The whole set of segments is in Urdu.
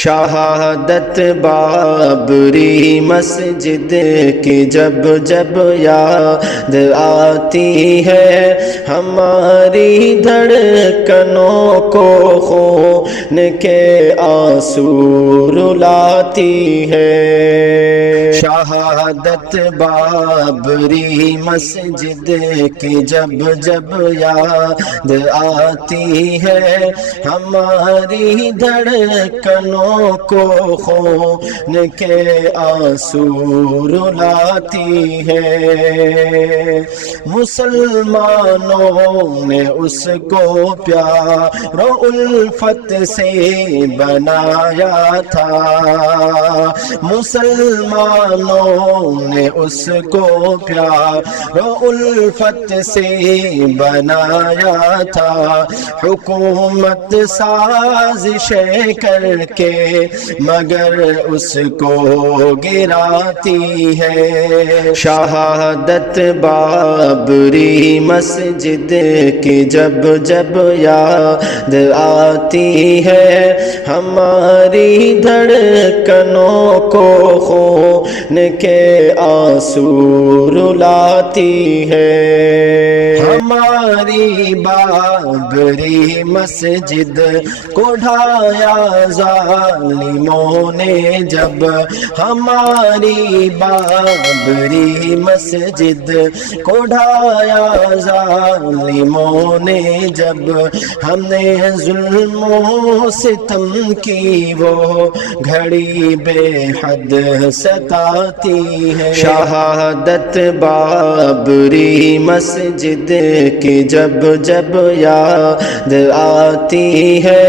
شہادت بابری مسجد کی جب جب یاد آتی ہے، ہماری دھڑکنوں کو خون کے آنسو رلاتی ہے۔ شہادت بابری مسجد کی جب جب یاد آتی ہے، ہماری دھڑکنوں کو خون کے آنسو رلاتی ہے۔ مسلمانوں نے اس کو پیار و الفت سے بنایا تھا، مسلمانوں نے اس کو پیار و الفت سے بنایا تھا، حکومت سازشیں کر کے مگر اس کو گراتی ہے۔ شہادت بابری مسجد کی جب جب یاد آتی ہے، ہماری دھڑکنوں کو خون کے آنسو رلاتی ہے۔ ہماری بابری مسجد کو ڈھایا ظالموں نے جب، ہماری بابری مسجد کو ڈھایا ظالموں نے جب، ہم نے ظلم و ستم کی وہ گھڑی بے حد ستاتی ہے۔ شہادت بابری مسجد کی جب جب یاد آتی ہے،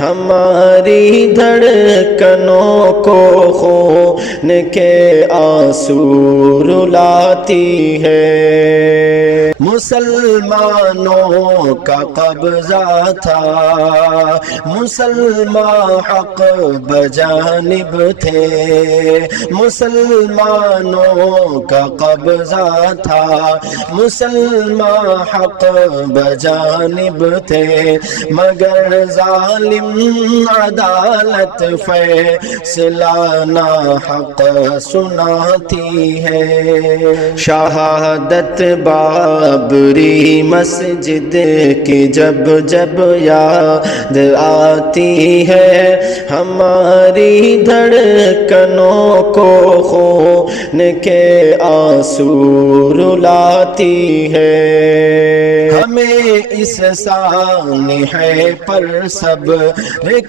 ہماری دھڑکنوں کو خون کے آنسو رلاتی ہے۔ مسلمانوں کا قبضہ تھا، مسلمان حق بجانب تھے، مسلمانوں کا قبضہ تھا، مسلمان حق بجانب تھے، مگر ظالم عدالت فیصلہ ناحق سناتی ہے۔ شہادت بابری مسجد کی جب جب یاد آتی ہے، ہماری دھڑکنوں کو خون کے آنسو رلاتی ہے۔ ہمیں اس سانحے پر صبر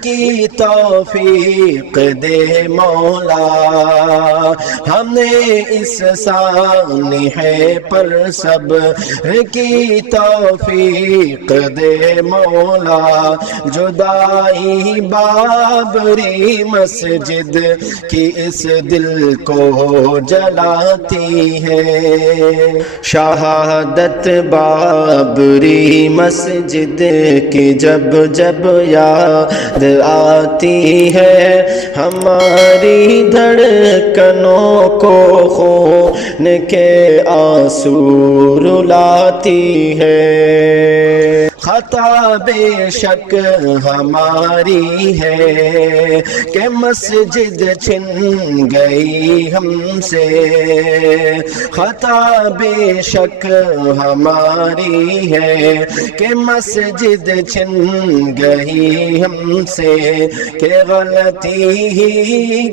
کی توفیق دے مولا، ہمیں اس سانحے پر صبر کی توفیق دے مولا، جدائی بابری مسجد کی اس دل کو جلاتی ہے۔ شہادت بابری مسجد کی جب جب یاد آتی ہے، ہماری دھڑکنوں کو خون کے آنسو رلاتی ہے۔ خطا بے شک ہماری ہے کہ مسجد چھن گئی ہم سے، خطا بے شک ہماری ہے کہ مسجد چھن گئی ہم سے، کہ غلطی ہی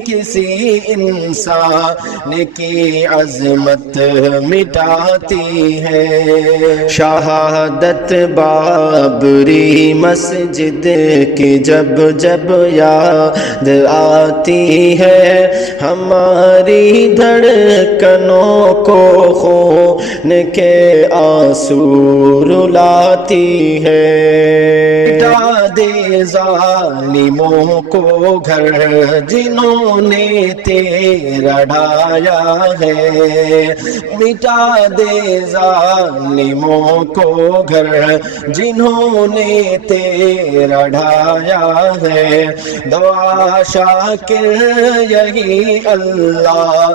کسی انسان کی عظمت مٹاتی ہے۔ شہادت بابری مسجد کی جب جب یاد آتی ہے، ہماری دھڑکنوں کو خون کے آنسو رلاتی ہے۔ مٹا دے ظالموں کو گھر جنہوں نے تیرا ڈھایا ہے، مٹا دے ظالموں کو گھر جنہوں جنہوں نے تیرا ڈھایا ہے، دعا شاکر یہی اللہ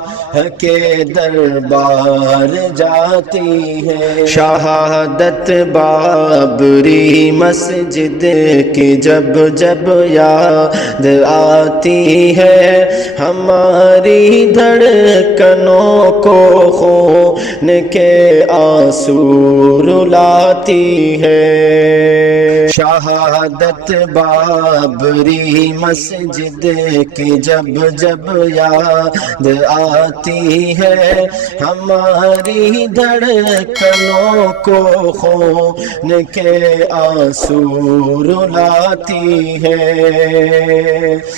کے دربار جاتی ہے۔ شہادت بابری مسجد کی جب جب یاد آتی ہے، ہماری دھڑکنوں کو خون کے آنسو رلاتی ہے۔ شہادت بابری مسجد کی جب جب یاد آتی ہے، ہماری دھڑکنوں کو خون کے آنسو رلاتی ہے۔